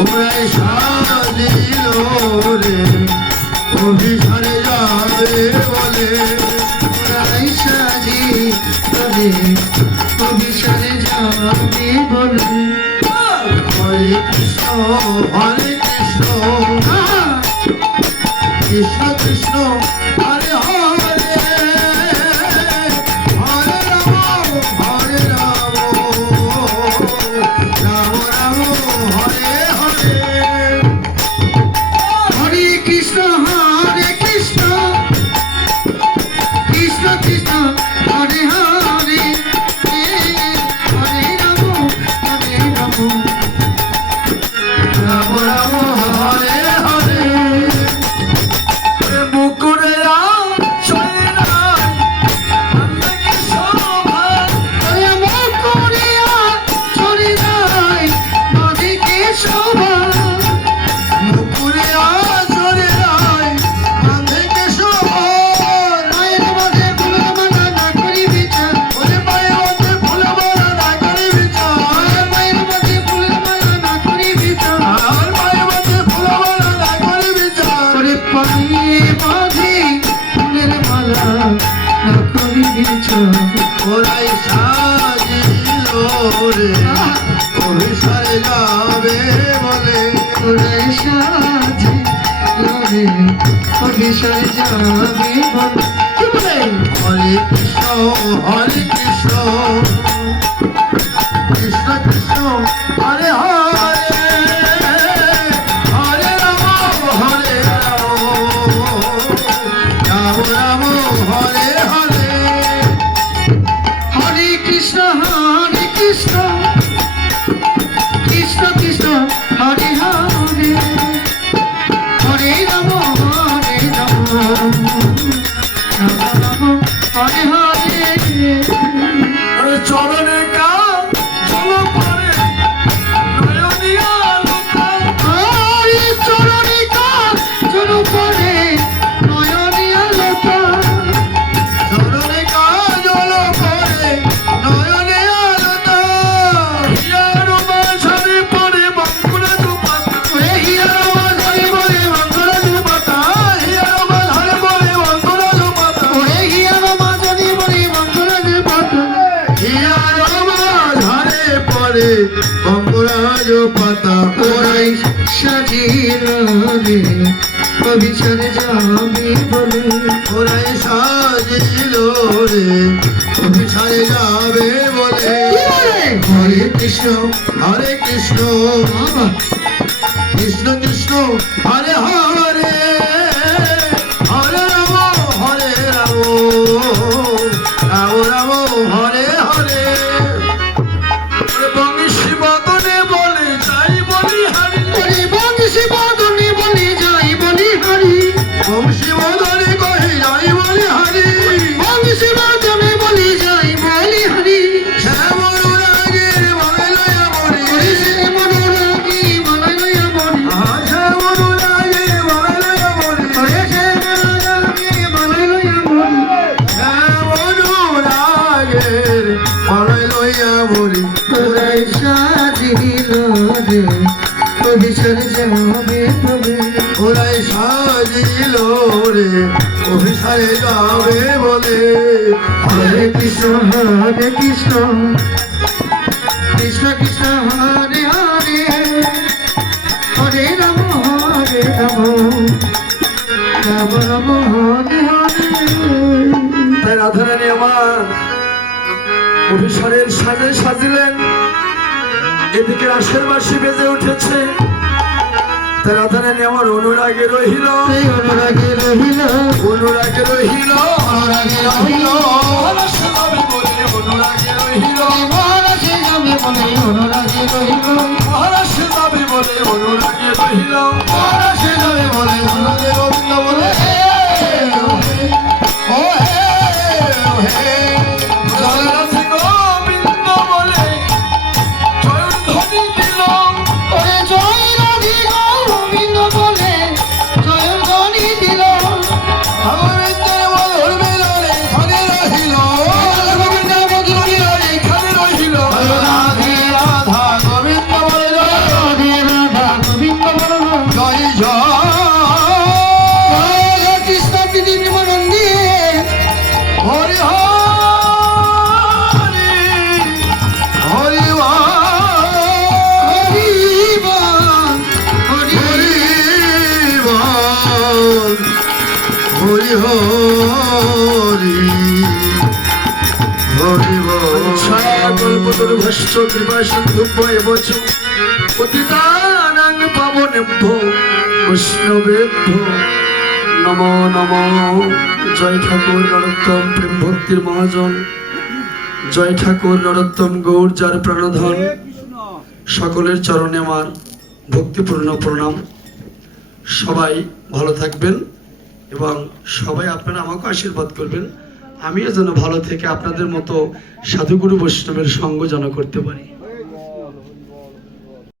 ওরাই সাজিল রে অভিসারে যাবে বলে ওরাই সাজিল রে অভিসারে যাবে বলে হরে কৃষ্ণ কৃষ্ণ কৃষ্ণ হরে হরে হরে রাম রাম রাম হরে হরে হরে কৃষ্ণ কৃষ্ণ কৃষ্ণ হরে হরে হরে রাম রাম রাম হরে হরে মুকুরে হরে মুকুরিয়া চলে যায় নদীকে শোভা মুকুরে চলে যায় বাঁধে শোভন মায়ের মধ্যে ফুলের মালা না করি বিচার ওরে মায়ের মধ্যে ফুল মালা না করি বিচার মায়ের মধ্যে ফুলের মালা না করি বিচার আর মায়ের মধ্যে ফুল মালা না করি বিচার করে পায়ে বাঁধে ফুলের মালা না করি বিচার ওরাই সাজিল রে অভিসারে যাবে বলে ওরাই সাজে লরে অভিসারে যাবে বলে কি বলে হরে কৃষ্ণ কৃষ্ণ কৃষ্ণ হরে হরে হরে রাম রাম রাম হরে হরে হরে কৃষ্ণ কৃষ্ণ কৃষ্ণ হরে হরে হরে রাম রাম রাম হরে হরে আরে চরণে কাল চল পরে নয়নিয়া লোকা হরে চরণে কাল চল পরে নয়নিয়া লতা চরণে কাল চল পরে নয়নে আলোতা হিয়ার মাঝারে পরে বাঁকুড়া দুপাতা ওরে হিয়ার মাঝারে বলে মঙ্গল দুপাতা হিয়ার মাঝারে পরে বাঁকুড়া দুপাতা ওরে হিয়ার মাঝারে বলে মঙ্গল দুপাতা হিয়ার মাঝারে পরে বঙ্গরাজ পাতা ওরাই সাজিল রে অভিসারে যাবে বলে ওরাই সাজিল রে অভিসারে যাবে বলে হরে কৃষ্ণ বাবা কৃষ্ণ কৃষ্ণ হরে হরে হরে রাম রাম রাম হরে হরে বংশী বদনে বলে যাই বলি হারি ওরে বংশী বদনে বলে যাই বলি হরি বংশী বদনে কহে যাই বলি হারি বংশী বদনে বলে যাই বলি হরি শ্যামর রাগের বলে লয়া মরি ওরে সে মনোরোগী বলে লয়া মরি শ্যামর রাগের বলে লয়া মরি ওরে সে মনোরোগী বলে লয়া মরি শ্যামর রাগের বলে লয়া মরি ওরাই সাজিল রে অভিসারে যাবে বলে ওরাই সাজিল রে অভিসারে যাবে বলে হরে কৃষ্ণ কৃষ্ণ কৃষ্ণ হরে হরে হরে রাম রাম রাম হরে হরে তাই রাধারানী আমার অভিসারের সাজে সাজিলেন এদিকে রাসের বাঁশি বেজে উঠেছে তাই রাধারানী আমার অনুরাগে রহিল অনুরাগে রহিল অনুরাগে রহিল অনুরাগে রহিল অনুরাগে রহিল মহারাজে যাবে বলে অনুরাগে রহিল মহারাষ্ট্রে যাবে বলে অনুরাগে রহিল মহারাষ্ট্রে যাবে বলে অনুরাগে রহিল বলে ও হে জগন্নাথ গোবিন্দ বলে জয়ধ্বনি দিল ওরে জয় রাধে গোবিন্দ বলে জয় ধ্বনি দিল ভগবন্তের মধুর মিলনে এখানে রহিল গোবিন্দ মধুর মিলনে এখানে রহিল রাধে রাধা গোবিন্দ হরি হরি হরি কল্পতরু ভস্য কৃপা সিন্ধু বচ পতিতানাং পাবনেভ্যো বৈষ্ণবেভ্যো নমো নমো। জয় ঠাকুর নরোত্তম প্রেম ভক্তির মহাজন, জয় ঠাকুর নরোত্তম গৌর যার প্রাণধন। সকলের চরণে আমার ভক্তিপূর্ণ প্রণাম। সবাই ভালো থাকবেন এবং সবাই আপনারা আমাকে আশীর্বাদ করবেন, আমিও যেন ভালো থেকে আপনাদের মতো সাধুগুরু বৈষ্ণবের সঙ্গ যেন করতে পারি।